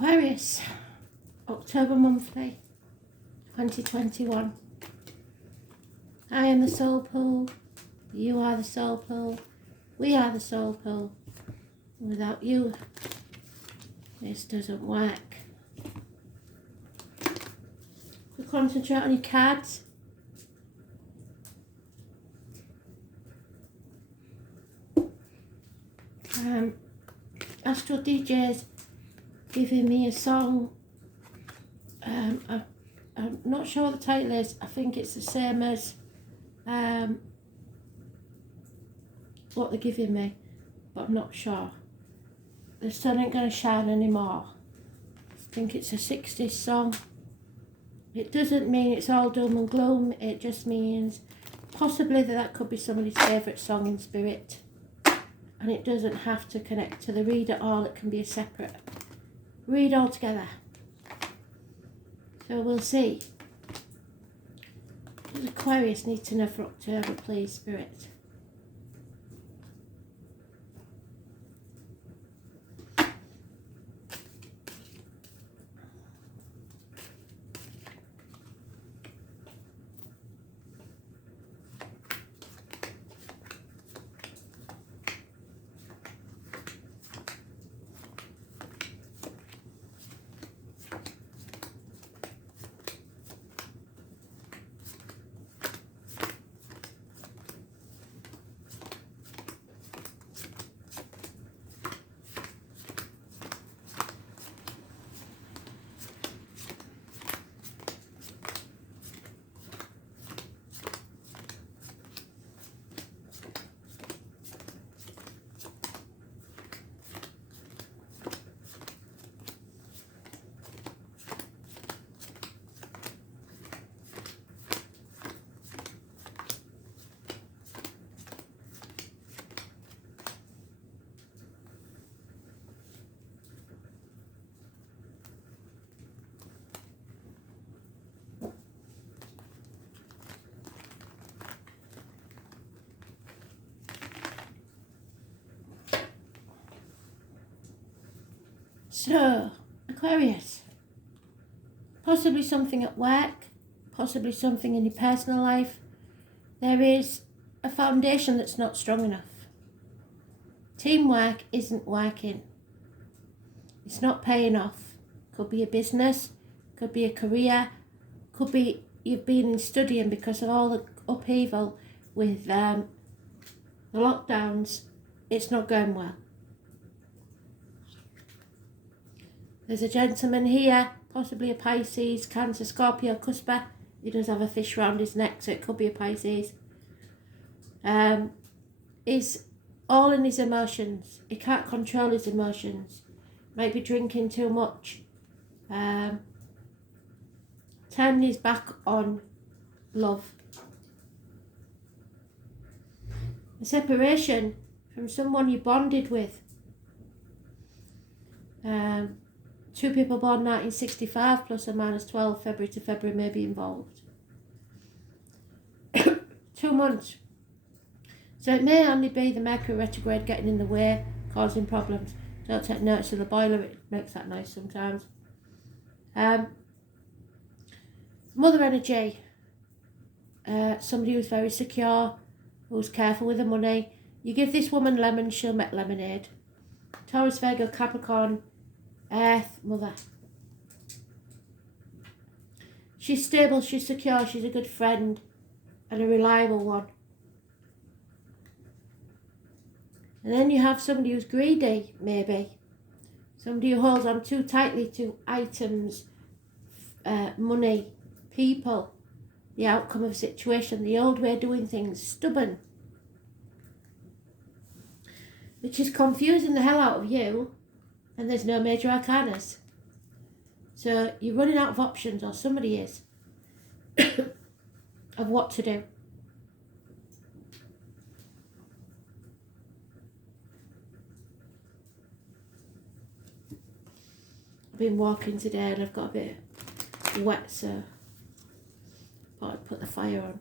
Aquarius, October monthly, 2021. I am the soul pool, you are the soul pool, we are the soul pool. Without you, this doesn't work. So concentrate on your cards. Astral DJ's giving me a song. I'm not sure what the title is. I think it's the same as what they're giving me, but I'm not sure. The sun ain't gonna shine anymore. I think it's a 60s song. It doesn't mean it's all doom and gloom. It just means possibly that could be somebody's favourite song in spirit. And it doesn't have to connect to the read at all. It can be a separate read altogether. So we'll see. What does Aquarius need to know for October, please, Spirit? So, Aquarius, possibly something at work, possibly something in your personal life. There is a foundation that's not strong enough. Teamwork isn't working. It's not paying off. Could be a business, could be a career, could be you've been studying because of all the upheaval with the lockdowns. It's not going well. There's a gentleman here, possibly a Pisces, Cancer, Scorpio, Cusper. He does have a fish round his neck, so it could be a Pisces. He's all in his emotions. He can't control his emotions. Might be drinking too much. Turning his back on love. A separation from someone you bonded with. Two people born 1965 plus or minus 12 February to February may be involved. 2 months. So it may only be the Mercury retrograde getting in the way, causing problems. Don't take notice of the boiler, it makes that noise sometimes. Mother energy. Somebody who's very secure, who's careful with the money. You give this woman lemon, she'll make lemonade. Taurus, Virgo, Capricorn, Earth, mother. She's stable, she's secure, she's a good friend and a reliable one. And then you have somebody who's greedy, maybe. Somebody who holds on too tightly to items, money, people, the outcome of a situation, the old way of doing things, stubborn. Which is confusing the hell out of you. And there's no major arcanas. So you're running out of options, or somebody is, of what to do. I've been walking today and I've got a bit wet, so I thought I'd put the fire on.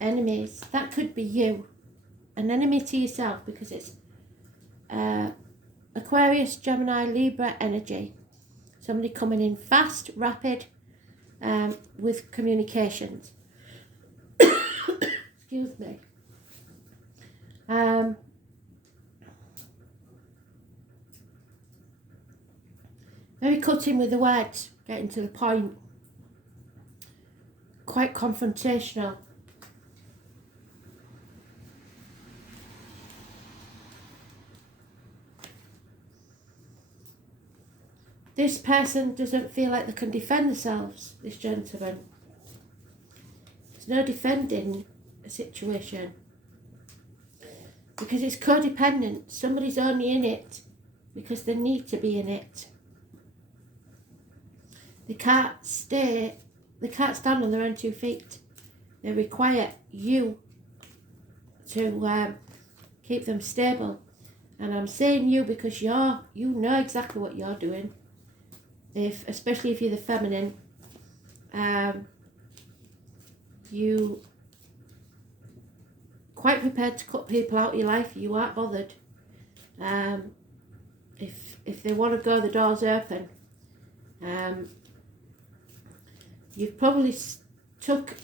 enemies. That could be you, an enemy to yourself, because it's Aquarius, Gemini, Libra energy. Somebody coming in fast, rapid, with communications. Excuse me. Very cutting with the words, getting to the point. Quite confrontational. This person doesn't feel like they can defend themselves, this gentleman. There's no defending a situation. Because it's codependent. Somebody's only in it because they need to be in it. They can't stand on their own 2 feet. They require you to keep them stable. And I'm saying you because you know exactly what you're doing. Especially if you're the feminine, you quite prepared to cut people out of your life. You aren't bothered. If they want to go, the door's open. You've probably took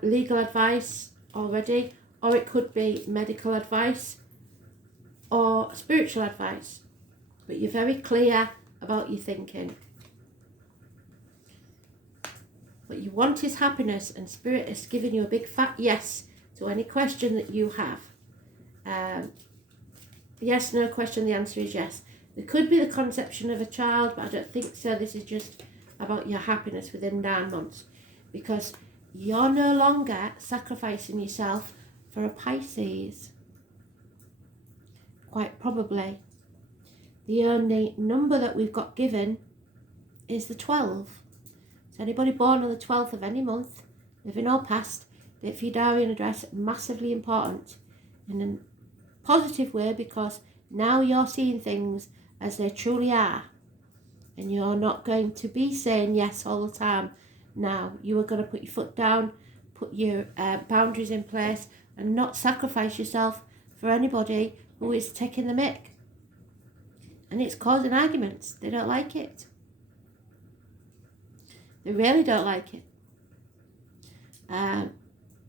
legal advice already, or it could be medical advice or spiritual advice. But you're very clear about your thinking. What you want is happiness, and Spirit is giving you a big fat yes to any question that you have. Yes, no question, the answer is yes. There could be the conception of a child, but I don't think so. This is just about your happiness within 9 months, because you're no longer sacrificing yourself for a Pisces. Quite probably. The only number that we've got given is the 12. So anybody born on the 12th of any month, living or past, if your diary and address, massively important in a positive way, because now you're seeing things as they truly are. And you're not going to be saying yes all the time. Now, you are going to put your foot down, put your boundaries in place, and not sacrifice yourself for anybody who is taking the mick. And it's causing arguments. They don't like it. They really don't like it.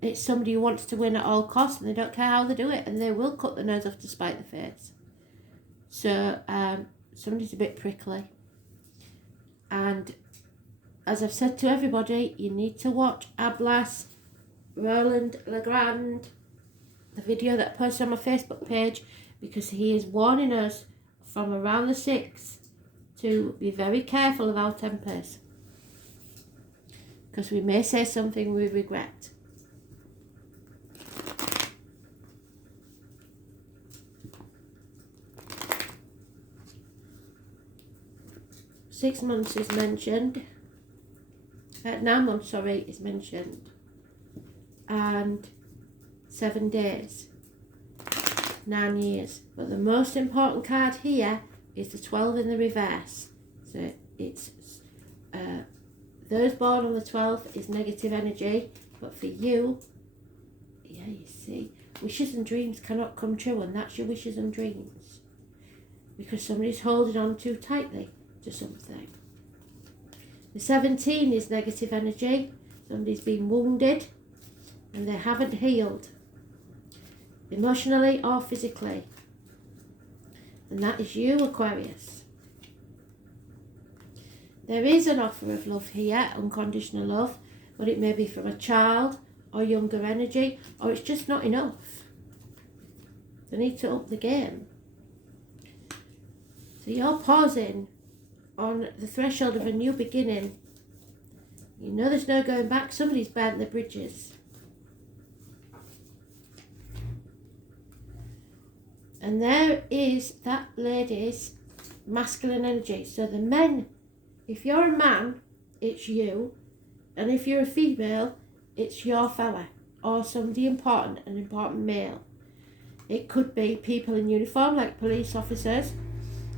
It's somebody who wants to win at all costs, and they don't care how they do it, and they will cut the nose off to spite the face. So, somebody's a bit prickly. And as I've said to everybody, you need to watch Ablas Roland Legrand, the video that I posted on my Facebook page, because he is warning us from around the 6th to be very careful of our tempers, because we may say something we regret. Six months is mentioned. 9 months, sorry, is mentioned. And 7 days. 9 years. But the most important card here is the 12 in the reverse. So it's those born on the 12th is negative energy. But for you, yeah, you see, wishes and dreams cannot come true, and that's your wishes and dreams. Because somebody's holding on too tightly to something. The 17 is negative energy. Somebody's been wounded and they haven't healed, emotionally or physically. And that is you, Aquarius. There is an offer of love here, unconditional love, but it may be from a child or younger energy, or it's just not enough. They need to up the game. So you're pausing on the threshold of a new beginning. You know there's no going back. Somebody's burnt the bridges. And there is that lady's masculine energy. So the men, if you're a man, it's you. And if you're a female, it's your fella. Or somebody important, an important male. It could be people in uniform, like police officers.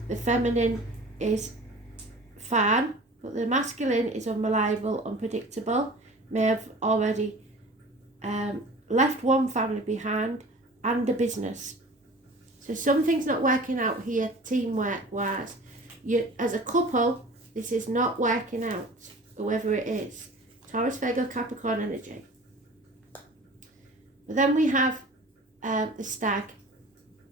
The feminine is fan, but the masculine is unreliable, unpredictable, may have already left one family behind and a business. So something's not working out here teamwork wise. You, as a couple, this is not working out, whoever it is. Taurus, Virgo, Capricorn energy. But then we have the Stag,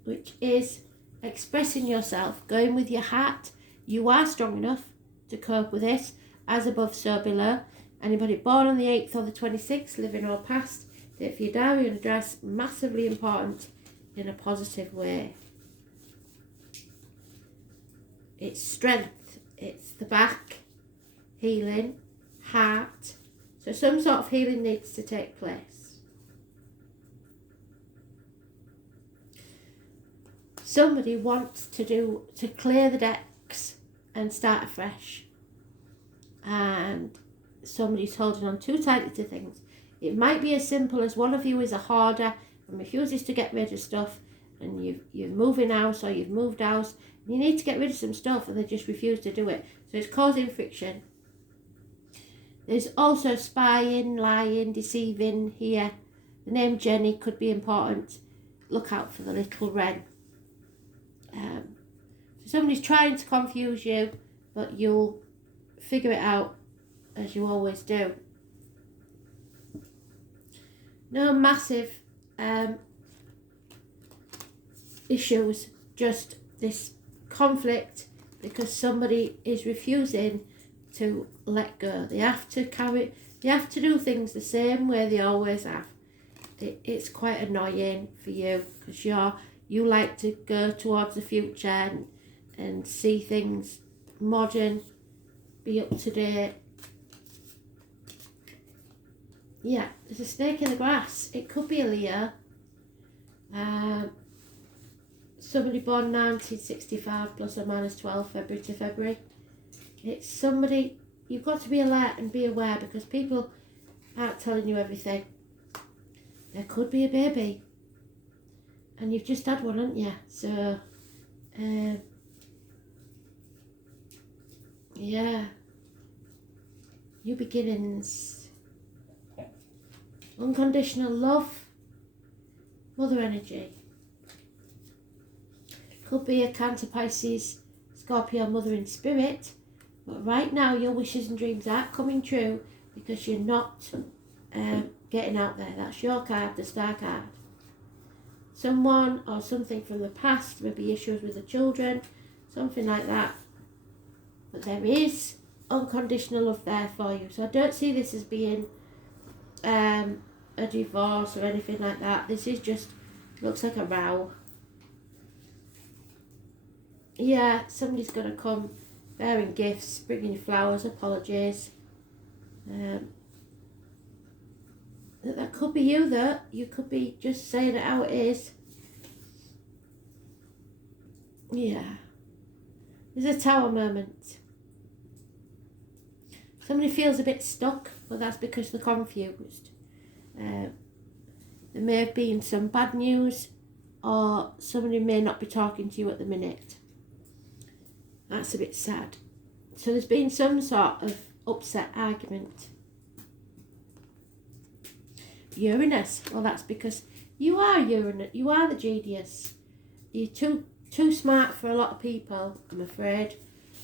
which is expressing yourself, going with your heart. You are strong enough to cope with this, as above, so below. Anybody born on the 8th or the 26th, living or past, date for your diary and address, massively important in a positive way. It's strength, it's the back, healing, heart. So some sort of healing needs to take place. Somebody wants to clear the decks and start afresh. And somebody's holding on too tightly to things. It might be as simple as one of you is a hoarder and refuses to get rid of stuff, and you're moving house or you've moved house. You need to get rid of some stuff and they just refuse to do it. So it's causing friction. There's also spying, lying, deceiving here. The name Jenny could be important. Look out for the little wren. So somebody's trying to confuse you, but you'll figure it out as you always do. No massive issues, just this conflict because somebody is refusing to let go. They have to do things the same way they always have. It's quite annoying for you because you like to go towards the future and see things modern, be up to date. Yeah, there's a snake in the grass. It could be a Leo. Somebody born 1965 plus or minus 12 February to February. It's somebody, you've got to be alert and be aware because people aren't telling you everything. There could be a baby. And you've just had one, haven't you? So, yeah. New beginnings. Unconditional love. Mother energy. Could be a Cancer, Pisces, Scorpio, Mother in spirit. But right now your wishes and dreams aren't coming true because you're not getting out there. That's your card, the Star card. Someone or something from the past, maybe issues with the children, something like that. But there is unconditional love there for you. So I don't see this as being a divorce or anything like that. This is just, looks like a row. Yeah, somebody's going to come bearing gifts, bringing you flowers, apologies. That could be you though. You could be just saying it how it is. Yeah. There's a Tower moment. Somebody feels a bit stuck, but that's because they're confused. There may have been some bad news or somebody may not be talking to you at the minute. That's a bit sad. So there's been some sort of upset argument. Uranus. Well, that's because you are Uranus. You are the genius. You're too smart for a lot of people, I'm afraid.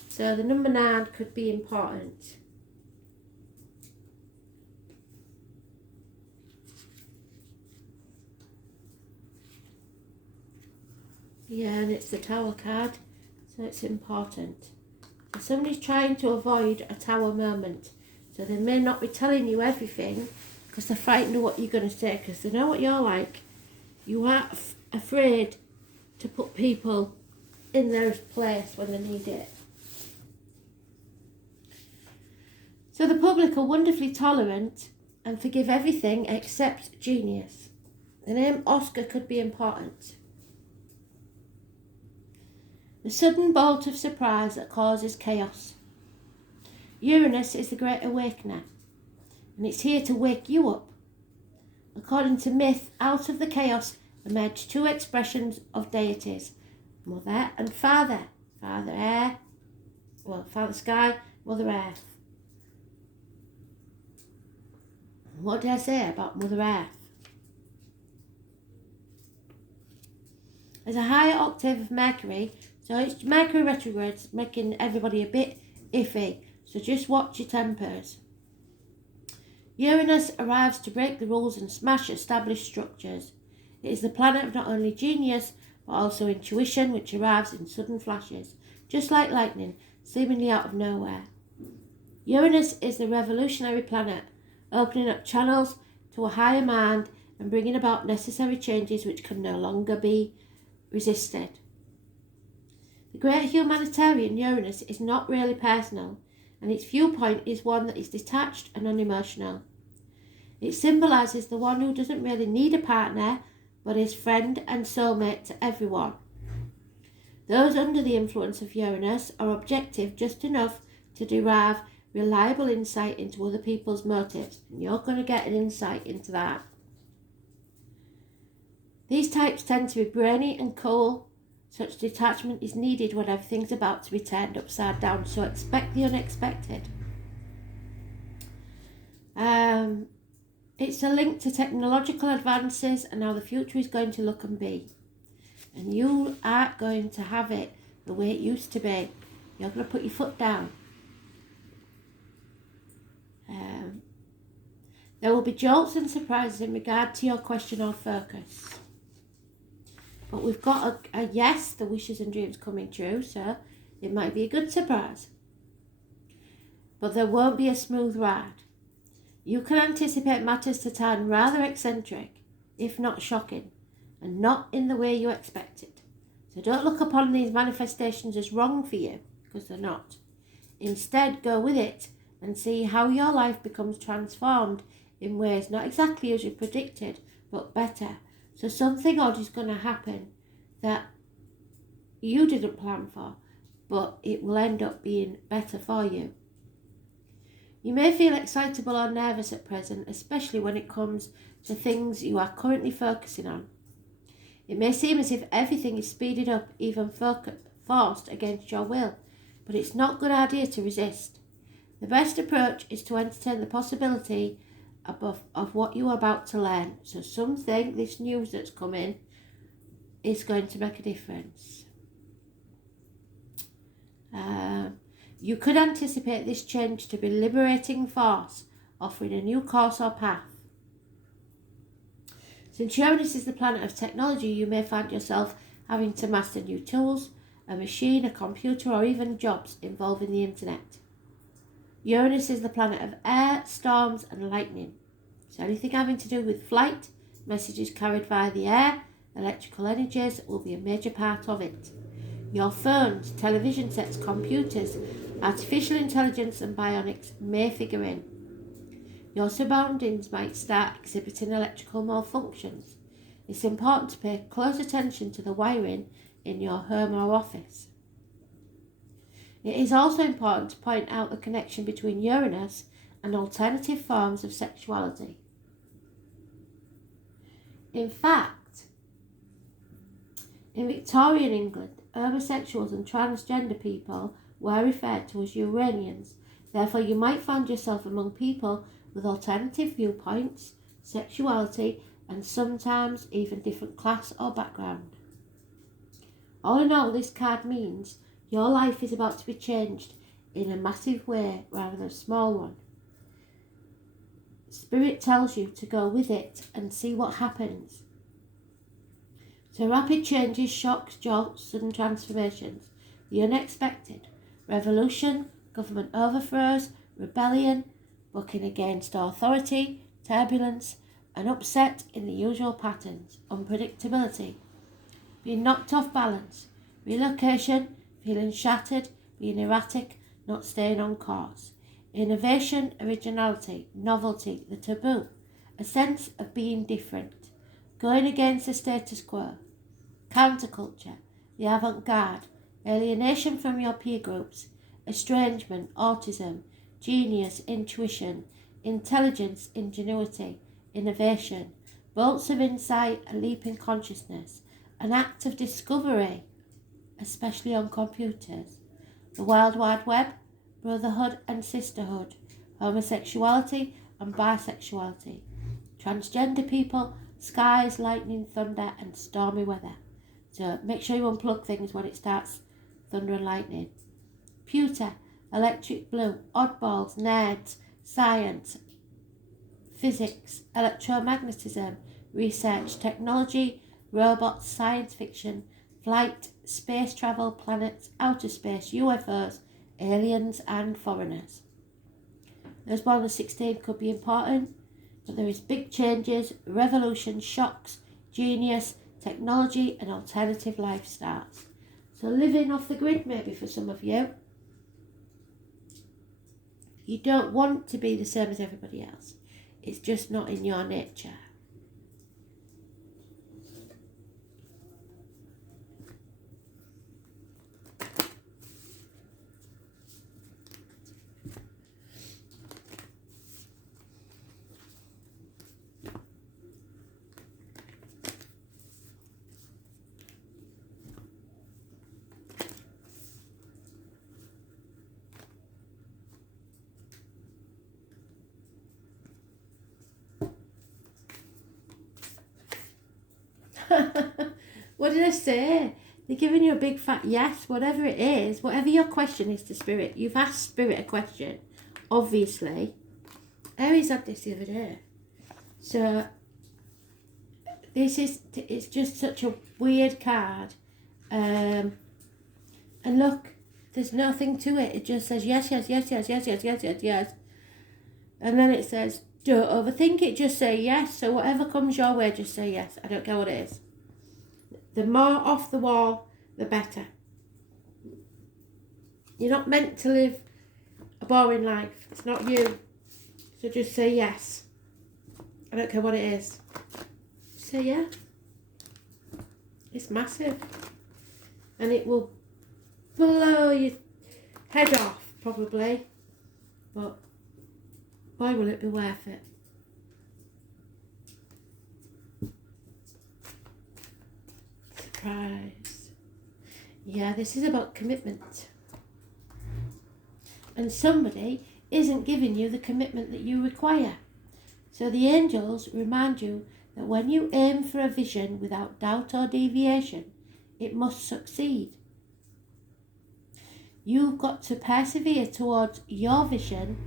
So the number 9 could be important. Yeah, and it's the Tower card. So it's important. So somebody's trying to avoid a Tower moment. So they may not be telling you everything because they're frightened of what you're going to say because they know what you're like. You are afraid to put people in their place when they need it. So the public are wonderfully tolerant and forgive everything except genius. The name Oscar could be important. The sudden bolt of surprise that causes chaos. Uranus is the great awakener, and it's here to wake you up. According to myth, out of the chaos emerge two expressions of deities, Mother and Father. Father Air, well, Father Sky, Mother Earth. What did I say about Mother Earth? There's a higher octave of Mercury, so it's Mercury retrograde, making everybody a bit iffy. So just watch your tempers. Uranus arrives to break the rules and smash established structures. It is the planet of not only genius, but also intuition, which arrives in sudden flashes, just like lightning, seemingly out of nowhere. Uranus is the revolutionary planet, opening up channels to a higher mind and bringing about necessary changes which can no longer be resisted. The great humanitarian Uranus is not really personal, and its viewpoint is one that is detached and unemotional. It symbolises the one who doesn't really need a partner, but is friend and soulmate to everyone. Those under the influence of Uranus are objective just enough to derive reliable insight into other people's motives, and you're going to get an insight into that. These types tend to be brainy and cool. Such detachment is needed when everything's about to be turned upside down, so expect the unexpected. It's a link to technological advances and how the future is going to look and be. And you aren't going to have it the way it used to be. You're going to put your foot down. There will be jolts and surprises in regard to your question or focus. But we've got a yes, the wishes and dreams coming true, so it might be a good surprise. But there won't be a smooth ride. You can anticipate matters to turn rather eccentric, if not shocking, and not in the way you expected. So don't look upon these manifestations as wrong for you, because they're not. Instead, go with it and see how your life becomes transformed in ways not exactly as you predicted, but better. So something odd is going to happen that you didn't plan for, but it will end up being better for you. You may feel excitable or nervous at present, especially when it comes to things you are currently focusing on. It may seem as if everything is speeded up, even forced against your will, but it's not a good idea to resist. The best approach is to entertain the possibility of what you are about to learn. So something, this news that's coming, is going to make a difference. You could anticipate this change to be liberating force, offering a new course or path. Since Uranus is the planet of technology, you may find yourself having to master new tools, a machine, a computer, or even jobs involving the internet. Uranus is the planet of air, storms, and lightning. So anything having to do with flight, messages carried via the air, electrical energies will be a major part of it. Your phones, television sets, computers, artificial intelligence and bionics may figure in. Your surroundings might start exhibiting electrical malfunctions. It's important to pay close attention to the wiring in your home or office. It is also important to point out the connection between Uranus and alternative forms of sexuality. In fact, in Victorian England, homosexuals and transgender people were referred to as Uranians. Therefore, you might find yourself among people with alternative viewpoints, sexuality, and sometimes even different class or background. All in all, this card means your life is about to be changed in a massive way rather than a small one. Spirit tells you to go with it and see what happens. So rapid changes, shocks, jolts, sudden transformations, the unexpected, revolution, government overthrows, rebellion, bucking against authority, turbulence, an upset in the usual patterns, unpredictability, being knocked off balance, relocation, feeling shattered, being erratic, not staying on course, innovation, originality, novelty, the taboo, a sense of being different, going against the status quo, counterculture, the avant-garde, alienation from your peer groups, estrangement, autism, genius, intuition, intelligence, ingenuity, innovation, bolts of insight, a leap in consciousness, an act of discovery, especially on computers, the World Wide Web, brotherhood and sisterhood, homosexuality and bisexuality, transgender people, skies, lightning, thunder and stormy weather. So make sure you unplug things when it starts thunder and lightning. Pewter, electric blue, oddballs, nerds, science, physics, electromagnetism, research, technology, robots, science fiction, flight, space travel, planets, outer space, UFOs, aliens and foreigners. Those born on the 16th could be important, but there is big changes, revolution, shocks, genius, technology and alternative lifestyles. So living off the grid maybe for some of you. You don't want to be the same as everybody else. It's just not in your nature. What did I say? They're giving you a big fat yes, whatever it is, whatever your question is to Spirit. You've asked Spirit a question, obviously. Aries had this the other day. So, it's just such a weird card. And look, there's nothing to it. It just says yes, yes, yes, yes, yes, yes, yes, yes, yes. And then it says, don't overthink it, just say yes. So whatever comes your way, just say yes. I don't care what it is. The more off the wall, the better. You're not meant to live a boring life. It's not you. So just say yes. I don't care what it is. Say yeah. It's massive. And it will blow your head off, probably. But boy, will it be worth it. Surprise. Yeah, this is about commitment. And somebody isn't giving you the commitment that you require. So the angels remind you that when you aim for a vision without doubt or deviation, it must succeed. You've got to persevere towards your vision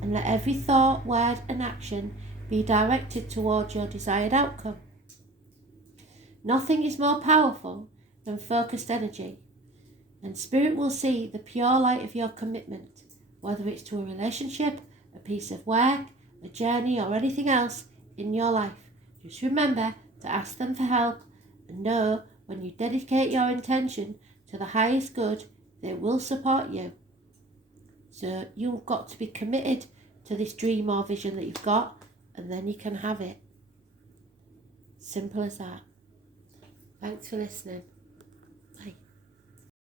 and let every thought, word and action be directed towards your desired outcome. Nothing is more powerful than focused energy, and Spirit will see the pure light of your commitment, whether it's to a relationship, a piece of work, a journey or anything else in your life. Just remember to ask them for help and know when you dedicate your intention to the highest good, they will support you. So you've got to be committed to this dream or vision that you've got, and then you can have it. Simple as that. Thanks for listening.